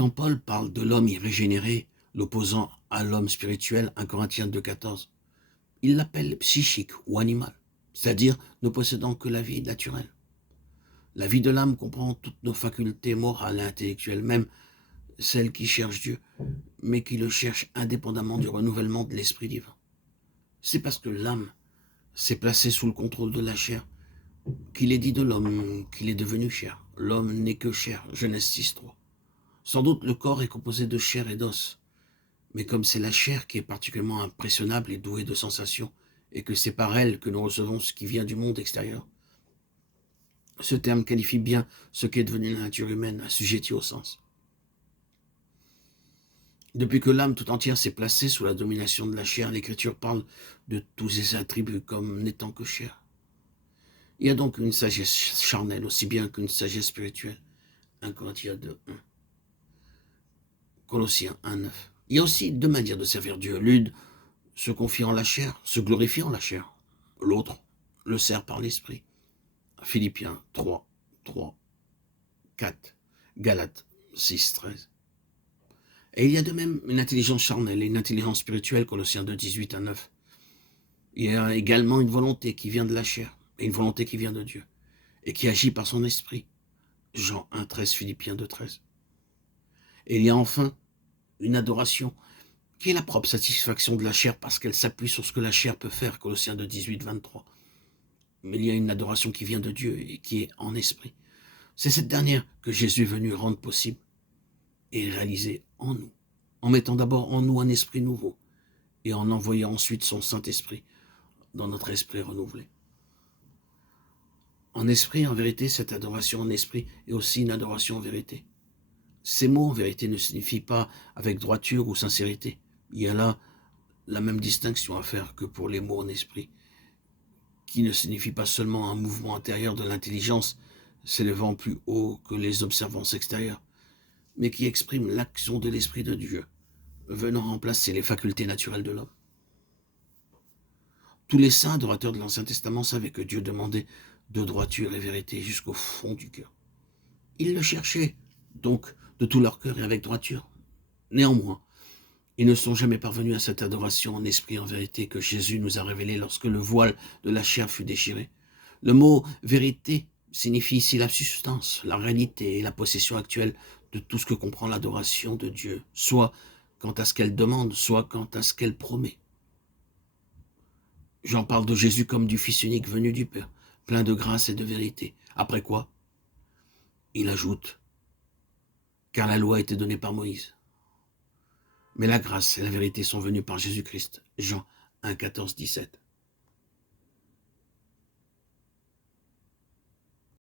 Quand Paul parle de l'homme irrégénéré, l'opposant à l'homme spirituel, 1 Corinthiens 2,14, il l'appelle psychique ou animal, c'est-à-dire ne possédant que la vie naturelle. La vie de l'âme comprend toutes nos facultés morales et intellectuelles, même celles qui cherchent Dieu, mais qui le cherchent indépendamment du renouvellement de l'esprit divin. C'est parce que l'âme s'est placée sous le contrôle de la chair qu'il est dit de l'homme qu'il est devenu chair. L'homme n'est que chair, Genèse 6,3. Sans doute le corps est composé de chair et d'os, mais comme c'est la chair qui est particulièrement impressionnable et douée de sensations, et que c'est par elle que nous recevons ce qui vient du monde extérieur, ce terme qualifie bien ce qu'est devenu la nature humaine, assujettie au sens. Depuis que l'âme tout entière s'est placée sous la domination de la chair, l'Écriture parle de tous ses attributs comme n'étant que chair. Il y a donc une sagesse charnelle aussi bien qu'une sagesse spirituelle. 1 Corinthiens 2, 1. Colossiens 1, 9. Il y a aussi deux manières de servir Dieu. L'une se confie en la chair, se glorifie en la chair. L'autre le sert par l'esprit. Philippiens 3, 3, 4. Galates 6, 13. Et il y a de même une intelligence charnelle et une intelligence spirituelle, Colossiens 2, 18 à 9. Il y a également une volonté qui vient de la chair et une volonté qui vient de Dieu et qui agit par son esprit. Jean 1, 13, Philippiens 2, 13. Et il y a enfin une adoration qui est la propre satisfaction de la chair parce qu'elle s'appuie sur ce que la chair peut faire, Colossiens 2, 18, 23. Mais il y a une adoration qui vient de Dieu et qui est en esprit. C'est cette dernière que Jésus est venu rendre possible et réaliser en nous, en mettant d'abord en nous un esprit nouveau et en envoyant ensuite son Saint-Esprit dans notre esprit renouvelé. En esprit, en vérité, cette adoration en esprit est aussi une adoration en vérité. Ces mots en vérité ne signifient pas avec droiture ou sincérité. Il y a là la même distinction à faire que pour les mots en esprit, qui ne signifie pas seulement un mouvement intérieur de l'intelligence s'élevant plus haut que les observances extérieures, mais qui exprime l'action de l'Esprit de Dieu, venant remplacer les facultés naturelles de l'homme. Tous les saints adorateurs de l'Ancien Testament savaient que Dieu demandait de droiture et vérité jusqu'au fond du cœur. Ils le cherchaient, donc, de tout leur cœur et avec droiture. Néanmoins, ils ne sont jamais parvenus à cette adoration en esprit et en vérité que Jésus nous a révélée lorsque le voile de la chair fut déchiré. Le mot « vérité » signifie ici la substance, la réalité et la possession actuelle de tout ce que comprend l'adoration de Dieu, soit quant à ce qu'elle demande, soit quant à ce qu'elle promet. Jean parle de Jésus comme du Fils unique venu du Père, plein de grâce et de vérité. Après quoi, il ajoute « car la loi a été donnée par Moïse ». Mais la grâce et la vérité sont venues par Jésus-Christ. Jean 1, 14, 17.